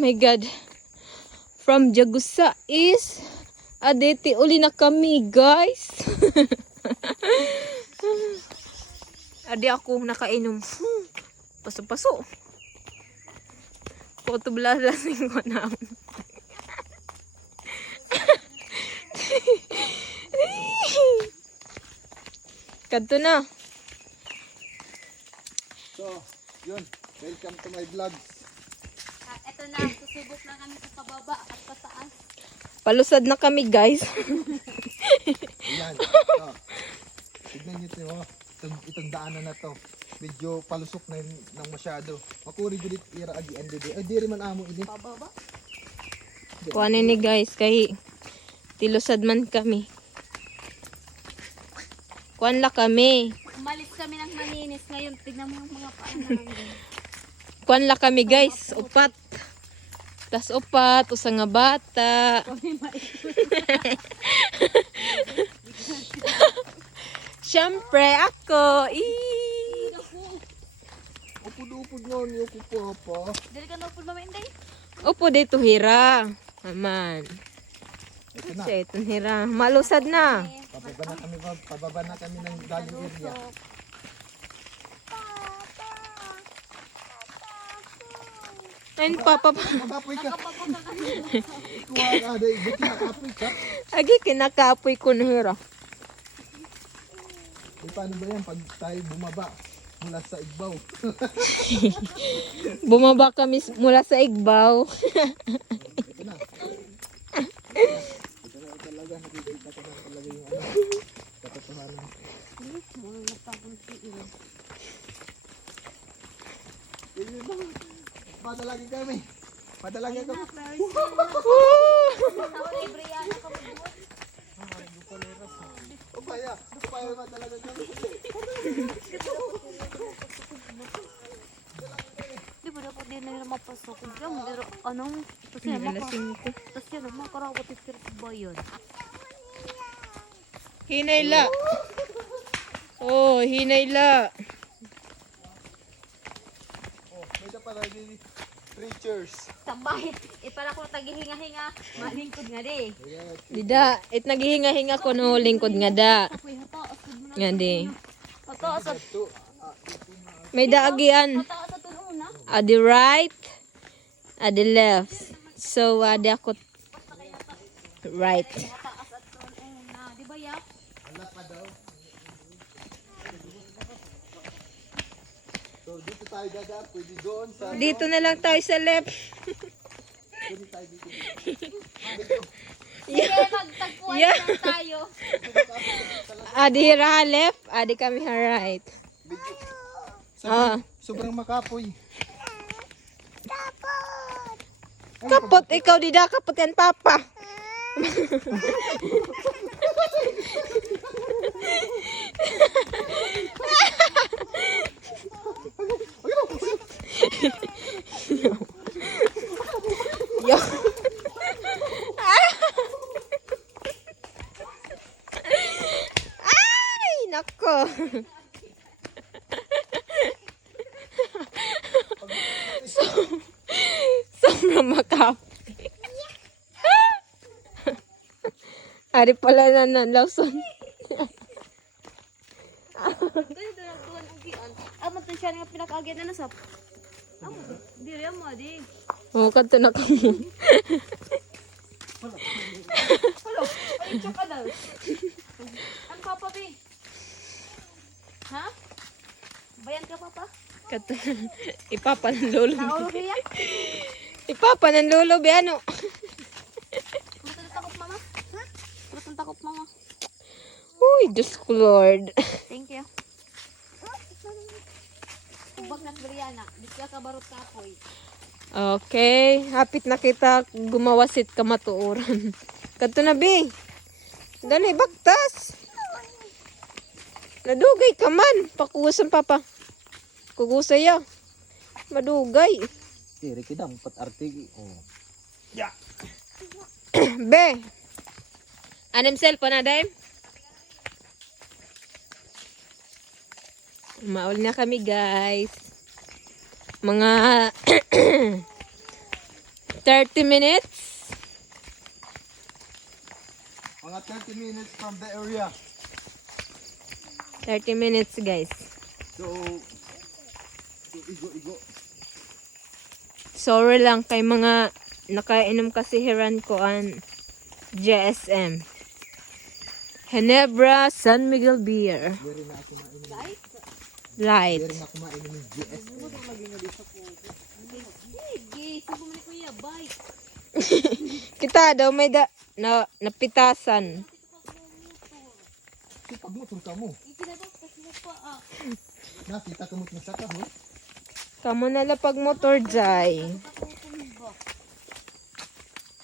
my God. From Jagusa is Adete. Uli na kami, guys. Adi ako nakainom. Paso-paso. Photo-blasting ko na. Kadto na. So, yun. Welcome to my vlog. Ito na, susubok na kami sa pababa at pataas. Palusad na kami, guys. Ayan. So, tignan nyo ito. Oh. Itong daanan na to. Medyo palusok na ng masyado. Makuri gulit ira agi ande di. Ay, di rin man amo ini. Pababa? Kuhanin ni guys, kay tilusad man kami. Kuhan la kami. Umalis kami ng malinis. Ngayon, tignan mo ang mga paa namin. Kuhan la kami, guys. Upat. Tas upat, usa nga bata. Siyempre ako. Upod-upod nga niyo ko pa. Dili ka na upod mama Inday? Upo dito hira. Aman. Ito na. Kasi itong hira. Malusad na. Pababa na kami ng galing area. Ayun, papa. Makapoy ka. Kuha ka, day. Buti nakapoy ka. Agi, kinakapoy ko na hira. E, paano ba yan pag tayo bumaba mula sa Igbaw? Bumaba kami mula sa Igbaw. Ito na. Ito na talaga. Nakikita ko na talaga yung katotohanan. Padalagi kami. Padalagi kami. Upaya. Upaya padalagi kami. Di ba dapat din na mapasok? Diyan, anong? Tapos yan, tapos yan, makarawat iskir sa bayan. Hinayla. Oh, hinayla. Oh, may na pala yung preachers. Tambahit, para ko tagihinga-hinga, malingkod nga di. Dida, it naghihinga-hinga ko no lingkod nga da. Apoy hato, asod mo na. Nga di. Hato, asod. May daagian. Hato, asod to na. At the right, at the left. So, di ako right. Hato, asod to na. Di ba ya? Wala pa daw. So dito tayo dadaan, pwede doon sa... Dito na lang tayo sa left. Pwede tayo dito. Sige, magtagpuan Yeah. lang tayo. Adi hira left, adi kami ha right. Ah. Sobrang makapoy. Kapot, ikaw dida, kapot yan papa. Yo. Ay, nako. Sobrang makapoy. Ari pala na Lawson. Dito lang tuwan ang kian. Amo to siya nga pinakaagyan na nasap. Amo, di rin mo, di. Oh, kanto na ko. Hello, ay tsaka daw. Ano papa, be? Ha? Bayan ka, papa? Kanto. Ipapa ng lolo. Naulo kaya? Ipapa ng lolo, be ano? Matang takot, mama? Ha? Matang takot, mama. Uy, Diyos ko Lord. Thank you. Ubag na Brianna, di ka kabarot kapoy. Okay, hapit na kita gumawasit kamatuoran. Kanto na, be. Dali, baktas. Nadugay ka man. Pakuwasan, papa. Kugusay ya. Madugay. Tiri kidang pat artigi. Oh. Ya. Be. Anim cellphone na, Dime? Maul na kami, guys. Mga 30 minutes? Mga 30 minutes from the area. 30 minutes, guys. So igo. Sorry lang kay mga nakainom kasi hiran ko an JSM. Ginebra San Miguel Beer. Diri na ako mainom. Light. Diri na ako mainom ng GSM. Sige, subo mo ni kuya, bye. Kita daw may napitasan. Si pagmotor ka mo. Ikinabang kasi mo pa Nakita ka mo sa kahon. Kamu nalapag motor jay.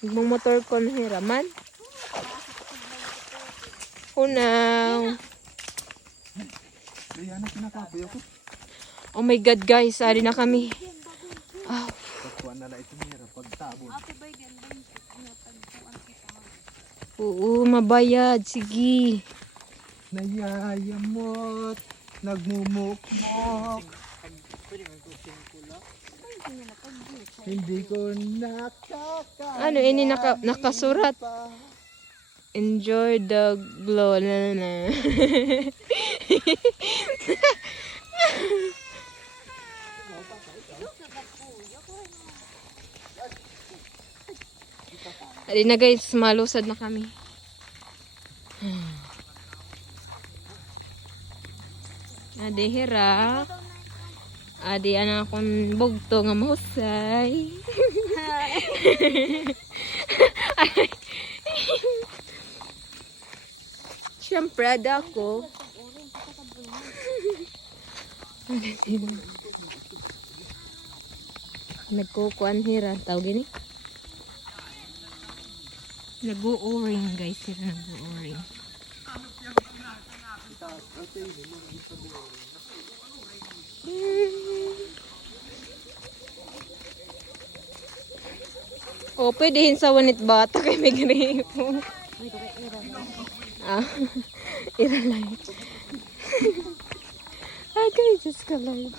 Mong motor kon hiraman. Kunaw. Kaya na kinakapoy ako. Oh my God, guys, ari na kami. Pagkuha na lang ito nira pagtabon. Ate bay, ganda yung pagkuhan kita. Oo, mabayad. Sige. Nayayamot, nagmumukmok. Hindi ko nakakaya. Ano, ini nakasurat. Enjoy the glow. Na. Ari na guys, malusad na kami. Adi hira. Adi anak akong bugto nga mahusay. Siyempre, ada ako. Nagkukuan hira. Tawag gini? Nag-o-ring guys. Hira nag-o-ring. O, pwede sa wanit bata kay may gripo. Ah, iralay. Agay, just kalay.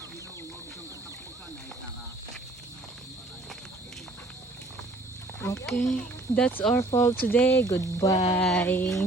Okay, that's all for today. Goodbye.